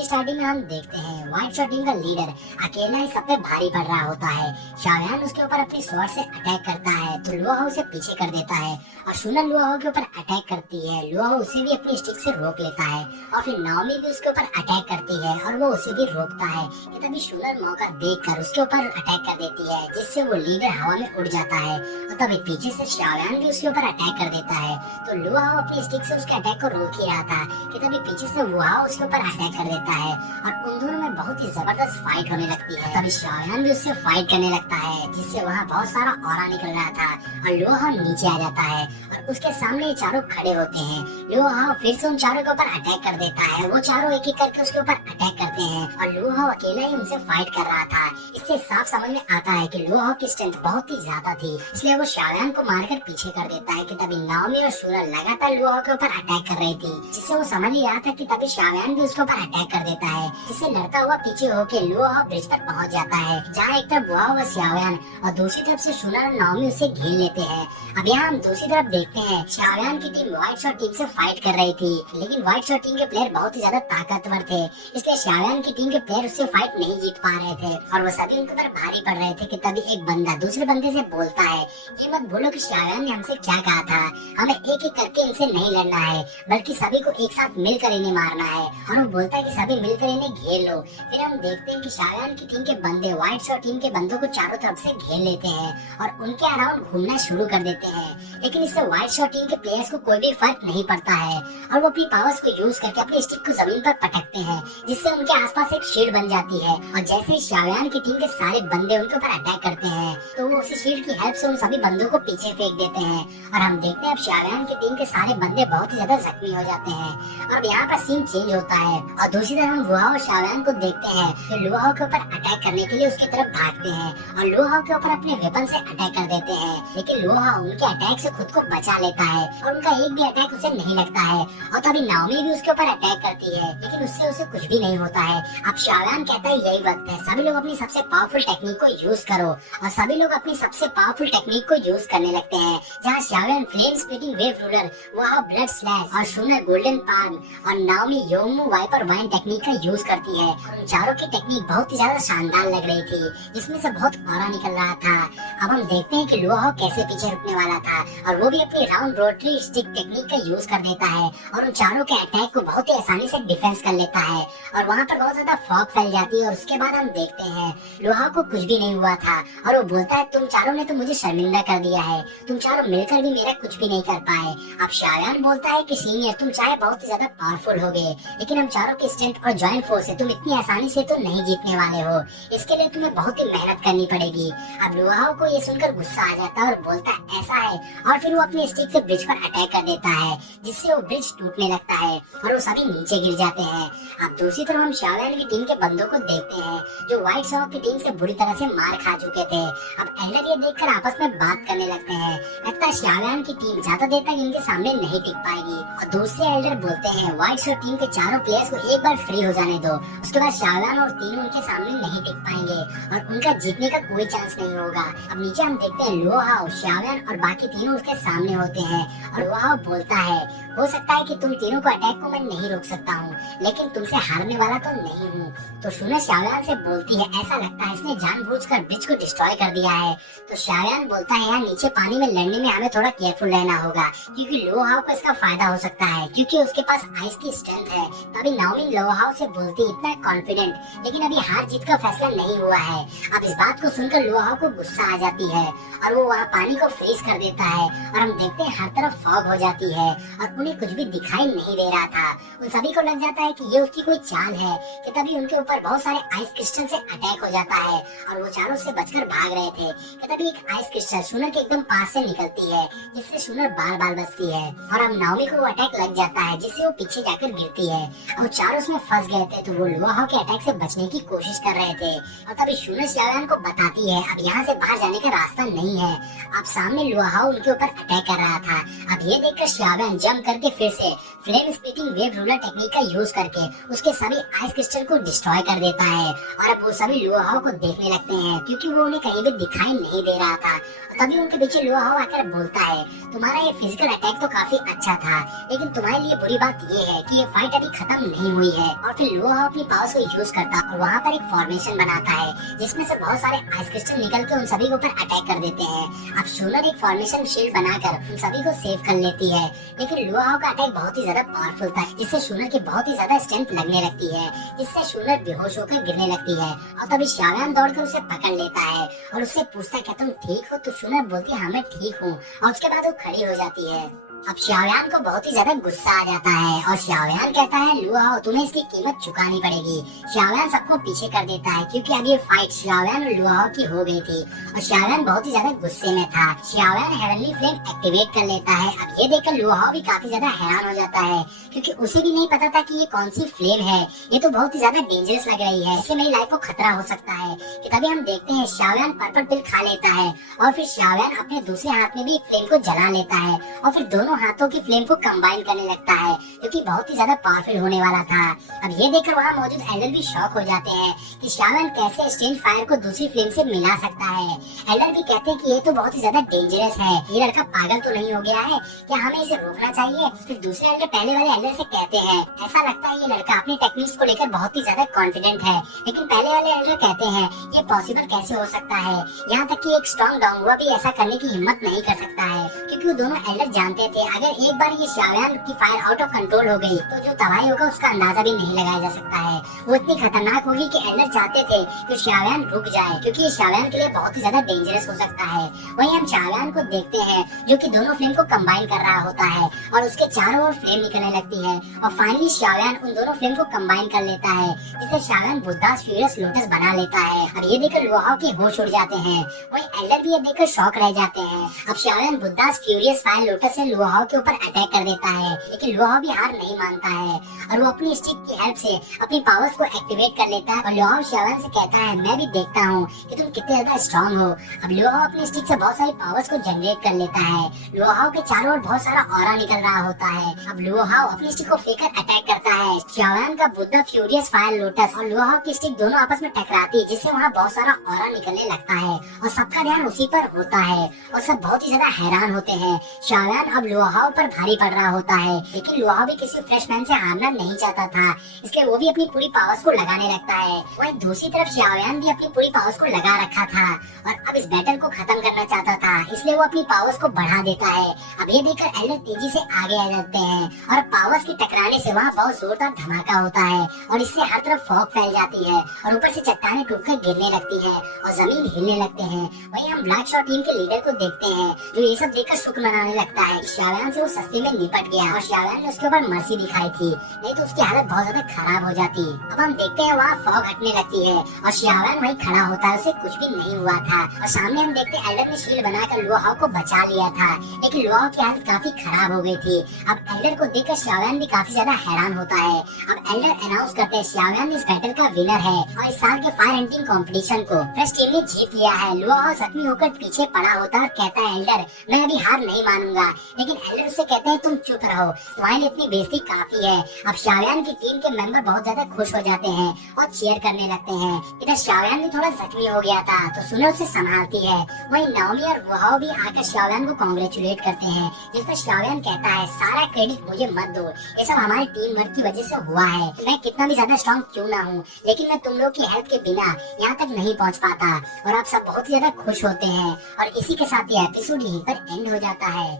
की स्टार्टिंग में हम देखते हैं व्हाइट शॉर्ट टीम का लीडर अकेला ही सब पे भारी पड़ रहा होता है। शाओयान उसके ऊपर अपनी स्वॉर्ड से अटैक करता है तो लुआहो उसे पीछे कर देता है और शूनर लुआहो के ऊपर अटैक करती है। लुआहो उसे भी अपनी स्टिक से रोक लेता है और फिर नाओमी भी उसके ऊपर अटैक करती है और वो उसे भी रोकता है कि तभी शूनर मौका देखकर उसके ऊपर अटैक कर देती है, जिससे वो लीडर हवा में उड़ जाता है। और तभी पीछे से शाओयान भी उसके ऊपर अटैक कर देता है तो लुआहो अपनी स्टिक से उसके अटैक को रोक ही रहा था कि तभी पीछे से वुआओ उसके ऊपर अटैक कर देता है और उन दोनों में बहुत ही जबरदस्त फाइट होने लगती है। तभी शाओयान भी उससे फाइट करने लगता है, जिससे वहाँ बहुत सारा ऑरा निकल रहा था और लुआहो नीचे आ जाता है और उसके सामने ये चारों खड़े होते हैं। लुआहो फिर से उन चारों के ऊपर अटैक कर देता है। वो चारों एक एक करके उसके ऊपर अटैक करते हैं और लुआहो अकेला ही उनसे फाइट कर रहा था। इससे साफ समझ में आता है कि लुआहो की स्ट्रेंथ बहुत ही ज्यादा थी, इसलिए वो शाओयान को मारकर पीछे कर देता है कि तभी नाओमी और शूनर लगातार लुआहो के ऊपर अटैक कर रही थी, जिससे वो समझ ही रहा था कि तभी शाओयान भी उसके ऊपर अटैक कर देता है, जिससे लड़ता हुआ पीछे होके लुआहो ब्रिज पर पहुंच जाता है, जहाँ एक तरफ वुआओ व शाओयान और दूसरी तरफ से शूनर और नाओमी उसे घेर लेते हैं। अब यहाँ हम दूसरी तरफ देखते हैं शाओयान की टीम व्हाइट शॉर्ट टीम से फाइट कर रही थी, लेकिन व्हाइट शॉर्ट टीम के प्लेयर बहुत ही ज्यादा ताकतवर थे, इसलिए शाओयान की टीम के प्लेयर उससे फाइट नहीं जीत पा रहे थे और वो सभी उनके ऊपर भारी पड़ रहे थे कि तभी एक बंदा दूसरे बंदे से बोलता है, ये मत बोलो कि शाओयान ने हमसे क्या कहा था, हमें एक एक करके इनसे नहीं लड़ना है बल्कि सभी को एक साथ मिलकर इन्हें मारना है। और वो बोलता है कि सभी मिलकर इन्हें घेर लो। फिर हम देखते हैं कि शाओयान की टीम के बंदे व्हाइट शॉर्ट टीम के बंदों को चारों तरफ से घेर लेते हैं और उनके अराउंड घूमना शुरू कर देते हैं, लेकिन इससे व्हाइट शॉर्ट टीम के प्लेयर्स को कोई भी फर्क नहीं पड़ता है और वो अपनी पावर्स को यूज करके अपनी स्टिक को जमीन पर पटकते हैं, जिससे उनके आसपास एक शील्ड बन जाती है। और जैसे ही शाओयान की टीम के सारे बंदे उनके ऊपर अटैक करते हैं तो वो उसी शील्ड की हेल्प से उन सभी बंदों को पीछे फेंक देते हैं और हम देखते हैं अब शाओयान की टीम के सारे बंदे बहुत ही ज्यादा जख्मी हो जाते हैं। और अब यहाँ पर सीन चेंज होता है और दूसरी तरफ हम लुआहो और शाओयान को देखते हैं कि लुआहो के ऊपर अटैक करने के लिए उसकी तरफ भागते हैं और लुआहो के ऊपर अपने वेपन से अटैक कर देते हैं, लेकिन लुआहो उनके अटैक से खुद को बचा लेता है और उनका एक भी अटैक उसे नहीं लगता है। और तभी नाओमी भी उसके ऊपर अटैक करती है, लेकिन उससे उसे कुछ भी नहीं होता है। अब शाओयान कहता है यही वक्त है, सभी लोग अपनी सबसे पावरफुल टेक्निक को यूज करो और सभी लोग अपनी सबसे पावरफुल टेक्निक को यूज करने लगते हैं, जहाँ शाओयान फ्लेम स्प्लिटिंग वेव रूलर, वहाँ ब्लड स्लैश और शूनर गोल्डन पाम और नाओमी योमू वाइपर वाइन टेक्निक का यूज करती है। उन चारों की टेक्निक बहुत ही ज्यादा शानदार लग रही थी, जिसमें से बहुत ऑरा निकल रहा था। अब हम देखते हैं कि लुआहो कैसे पीछे रुकने वाला था और वो भी अपनी राउंड रोटरी स्टिक टेक्निक का यूज कर देता है और उन चारों के अटैक को बहुत ही आसानी से डिफेंस कर लेता है और वहाँ पर बहुत ज्यादा फॉग फैल जाती है। और उसके बाद हम देखते हैं लुआहो को कुछ भी नहीं हुआ था और वो बोलता है तुम चारों ने तो मुझे शर्मिंदा कर दिया है, तुम चारों मिलकर भी मेरा कुछ भी नहीं कर पाए। अब शाओयान बोलता है कि सीनियर तुम चाहे बहुत ही ज्यादा पावरफुल हो गए, लेकिन हम चारों की स्ट्रेंथ और जॉइंट फोर्स से तुम इतनी आसानी से तो नहीं जीतने वाले हो, इसके लिए तुम्हें बहुत ही मेहनत करनी पड़ेगी। अब लुआहो को ये सुनकर गुस्सा आ जाता है और बोलता है ऐसा है, और फिर वो अपनी स्टिक से ब्रिज पर अटैक कर देता है, जिससे वो ब्रिज टूटने लगता है और वो सभी नीचे गिर जाते हैं। अब दूसरी तरफ हम शाओयान की टीम के बंदों को देखते हैं जो व्हाइट शॉर्ट की टीम से बुरी तरह से मार खा चुके थे। अब एल्डर ये देखकर आपस में बात करने लगते हैं, लगता है शाओयान की टीम ज्यादा देर तक इनके सामने नहीं टिक पाएगी। और दूसरे एल्डर बोलते हैं व्हाइट शॉर्ट टीम के चारों प्लेयर्स को एक बार फ्री हो जाने दो, उसके बाद शाओयान और तीनों उनके सामने नहीं टिक पाएंगे और उनका जीतने का कोई चांस नहीं होगा। अब नीचे हम देखते हैं लुआहो, शाओयान और बाकी तीनों उसके सामने होते हैं और लुआहो बोलता है हो सकता है कि तुम तीनों को अटैक को मैं नहीं रोक सकता हूँ, लेकिन तुमसे हारने वाला तो नहीं हूँ। तो शूनर शाओयान से बोलती है ऐसा लगता है इसने जानबूझकर ब्रिज को डिस्ट्रॉय कर दिया है। तो शाओयान बोलता है यार नीचे पानी में लड़ने में हमें थोड़ा केयरफुल रहना होगा, क्योंकि लुआहो को इसका फायदा हो सकता है क्योंकि उसके पास आइस की स्ट्रेंथ है। तभी नाओमी लुआहो से बोलती है इतना कॉन्फिडेंट, लेकिन अभी हार जीत का फैसला नहीं हुआ है। अब इस बात को सुनकर लुआहो को गुस्सा आ जाती है और वो वहाँ पानी को फ्रीज कर देता है और हम देखते हैं हर तरफ फॉग हो जाती है और उन्हें कुछ भी दिखाई नहीं दे रहा था। उन सभी को लग जाता है कि ये उसकी कोई चाल है कि तभी उनके ऊपर बहुत सारे आइस क्रिस्टल से अटैक हो जाता है और वो चारों से बचकर भाग रहे थे कि तभी एक आइस क्रिस्टल शूनर के एकदम पास से निकलती है, जिससे शूनर बाल बाल बचती है और अब नाओमी को वो अटैक लग जाता है, जिससे वो पीछे जाकर गिरती है। अब चारों उसमें फंस गए थे तो वो लुआहो के अटैक से बचने की कोशिश कर रहे थे और तभी शूनर शाओयान को बताती है अब यहाँ से बाहर जाने का रास्ता नहीं है। अब सामने लुआहो उनके ऊपर अटैक कर रहा था। अब ये देखकर शाओयान जंप करके फिर से flame splitting wave ruler technique का यूज करके उसके सभी आइस क्रिस्टल को डिस्ट्रॉय कर देता है। और अब वो सभी लुआहाओ को देखने लगते हैं क्योंकि वो उन्हें कहीं भी दिखाई नहीं दे रहा था। तभी उनके पीछे लुआहाओ आकर बोलता है, तुम्हारा ये फिजिकल अटैक तो काफी अच्छा था, लेकिन तुम्हारे लिए बुरी बात ये है कि ये फाइट अभी खत्म नहीं हुई है। और फिर लुआहाओ अपनी पावर्स को यूज करता और वहाँ पर एक फॉर्मेशन बनाता है जिसमें से बहुत सारे आइस क्रिस्टल निकल के उन सभी के ऊपर अटैक कर देते हैं। अब शूनर एक फॉर्मेशन शील्ड बनाकर उन सभी को सेव कर लेती है, लेकिन लुआहाओ का अटैक बहुत ही ज्यादा पावरफुल था जिससे शूनर की बहुत ही ज्यादा स्ट्रेंथ लगने लगती है, जिससे शूनर बेहोश होकर गिरने लगती है। और तभी शाव्यान दौड़कर उसे पकड़ लेता है और उससे पूछता है, क्या तुम ठीक हो? तो शूनर बोलती है, हाँ मैं ठीक हूँ। और उसके बाद वो खड़ी हो जाती है। अब शाव्यान को बहुत ही ज्यादा गुस्सा आ जाता है और शाव्यान कहता है, लुआहाओ तुम्हें इसकी कीमत चुकानी पड़ेगी। शाव्यान सबको पीछे कर देता है क्योंकि अब ये फाइट शाव्यान और लुआहाओ की हो गई थी और शाव्यान बहुत ही ज्यादा गुस्से में था। शाव्यान हेवनली फ्लेम एक्टिवेट कर लेता है। अब ये देखकर लुआहाओ भी काफी ज्यादा हैरान हो जाता है क्योंकि उसे भी नहीं पता था कि ये कौन सी फ्लेम है, ये तो बहुत ही ज्यादा डेंजरस लग रही है, इससे मेरी लाइफ को खतरा हो सकता है। कि तभी हम देखते हैं शाव्यान पर्पल पिल खा लेता है और फिर शाव्यान अपने दूसरे हाथ में भी एक फ्लेम को जला लेता है और फिर दोनों हाथों की फ्लेम को कंबाइन करने लगता है जो कि बहुत ही ज्यादा पावरफुल होने वाला था। अब ये देखकर वहाँ मौजूद एल्डर भी शॉक हो जाते हैं कि शाव्यान कैसे स्ट्रेंज फायर को दूसरी फ्लेम से मिला सकता है। एल्डर भी कहते हैं कि ये तो बहुत ही ज्यादा डेंजरस है, ये लड़का पागल तो नहीं हो गया है, क्या हमें इसे रोकना चाहिए? फिर दूसरे एल्डर पहले वाले एल्डर से कहते हैं, ऐसा लगता है ये लड़का अपनी टेक्निक्स को लेकर बहुत ही ज्यादा कॉन्फिडेंट है, लेकिन पहले वाले एल्डर कहते हैं ये पॉसिबल कैसे हो सकता है, यहाँ तक कि एक स्ट्रॉन्ग डोंगुआ भी ऐसा करने की हिम्मत नहीं कर सकता है। क्योंकि वो दोनों एल्डर जानते थे अगर एक बार ये शाव्यान की फायर आउट ऑफ कंट्रोल हो गई तो जो तबाही होगा उसका अंदाजा भी नहीं लगाया जा सकता है। वो इतनी खतरनाक होगी कि एल्डर चाहते थे कि शाव्यान रुक जाए क्योंकि ये शाव्यान के लिए बहुत ही ज्यादा डेंजरस हो सकता है। वहीं हम शाव्यान को देखते हैं जो कि दोनों फ्लेम को कंबाइन कर रहा होता है और उसके चारों ओर फ्लेम निकलने लगती है और फाइनली शाव्यान उन दोनों फ्लेम को कंबाइन कर लेता है जिससे शाव्यान बुद्धास फ्यूरियस लोटस बना लेता है। अब ये देखकर लुआहाओ के होश उड़ जाते हैं, वहीं एल्डर भी ये देखकर शॉक रह जाते हैं। अब शाव्यान बुद्धास फ्यूरियस फायर लोटस से लुआहाओ के ऊपर अटैक कर देता है, लेकिन लुआहाओ भी हार नहीं मानता है और वो अपनी स्टिक की हेल्प से अपनी पावर्स को एक्टिवेट कर लेता है और लुआहाओ शाव्यान से कहता है, मैं भी देखता हूँ कि तुम कितने ज्यादा स्ट्रॉन्ग हो। अब लुआहाओ अपनी स्टिक से बहुत सारी पावर्स को जनरेट कर लेता है। लुआहाओ के चारों ओर बहुत सारा ऑरा निकल रहा होता है। अब लुआहाओ अपनी स्टिक को फेंकर अटैक करता है। शाव्यान का बुद्धा फ्यूरियस फायर लोटस और लुआहाओ की स्टिक दोनों आपस में टकराती है जिससे वहाँ बहुत सारा ऑरा निकलने लगता है और सबका ध्यान उसी पर होता है और सब बहुत ही ज्यादा हैरान होते हैं। शाव्यान अब लुआहाओ पर भारी पड़ रहा होता है, लेकिन लुआहाओ भी किसी फ्रेशमैन से हारना नहीं चाहता था, इसलिए वो भी अपनी पूरी पावर्स को लगाने लगता है। वहीं दूसरी तरफ शाव्यान भी अपनी पूरी पावर्स को लगा रखा था और अब इस बैटल को खत्म करना चाहता था, इसलिए वो अपनी पावर्स को बढ़ा देता है। अब ये देखकर एल्डर तेजी से आगे आ जाते हैं और पावर्स की टकराने से वहाँ बहुत जोरदार धमाका होता है और इससे हर तरफ फॉग फैल जाती है और ऊपर से चट्टानें टूटकर गिरने लगती है और जमीन हिलने लगते हैं। वहीं हम ब्लैक शॉट टीम के लीडर को देखते हैं जो ये सब देखकर शुक्र मनाने लगता है। शाव्यान से वो सस्ते में निपट गया और शाव्यान ने उसके ऊपर मर्सी दिखाई थी, नहीं तो उसकी हालत बहुत ज्यादा खराब हो जाती। अब हम देखते हैं वहाँ फॉग हटने लगती है और शाव्यान वहीं खड़ा होता है, उसे कुछ भी नहीं हुआ था और सामने हम देखते हैं एल्डर ने शील्ड बनाकर लुआहाओ को बचा लिया था, लेकिन लुआहाओ की हालत काफी खराब हो गई थी। अब एल्डर को देखकर शाव्यान भी काफी ज्यादा हैरान होता है। अब एल्डर अनाउंस करते हैं शाव्यान इस बैटल का विनर है और इस साल के फायर हंटिंग कंपटीशन को फ्रेश टीम ने जीत लिया है। लुआहाओ जख्मी होकर पीछे पड़ा होता है और कहता है, एल्डर मैं अभी हार नहीं मानूंगा, लेकिन एल्डर उससे कहते हैं तुम चुप रहो, तुम्हारे इतनी बेइज्जती काफी है। अब शाव्यान की टीम के मेंबर बहुत ज्यादा खुश हो जाते हैं और चीयर करने लगते हैं। इधर शाव्यान भी थोड़ा जख्मी हो गया था तो सुनो उसे संभालती है। वहीं नाओमी और वुहाओ भी आकर शाव्यान को कांग्रेचुलेट करते हैं, जिस पर शाव्यान कहता है, सारा क्रेडिट मुझे मत दो, ये सब हमारी टीम वर्क की वजह से हुआ है, मैं कितना भी ज्यादा स्ट्रॉन्ग क्यों ना हूँ, लेकिन मैं तुम लोग की हेल्प के बिना यहाँ तक नहीं पहुँच पाता। और आप सब बहुत ही ज्यादा खुश होते हैं और इसी के साथ ये एपिसोड यहीं पर एंड हो जाता है।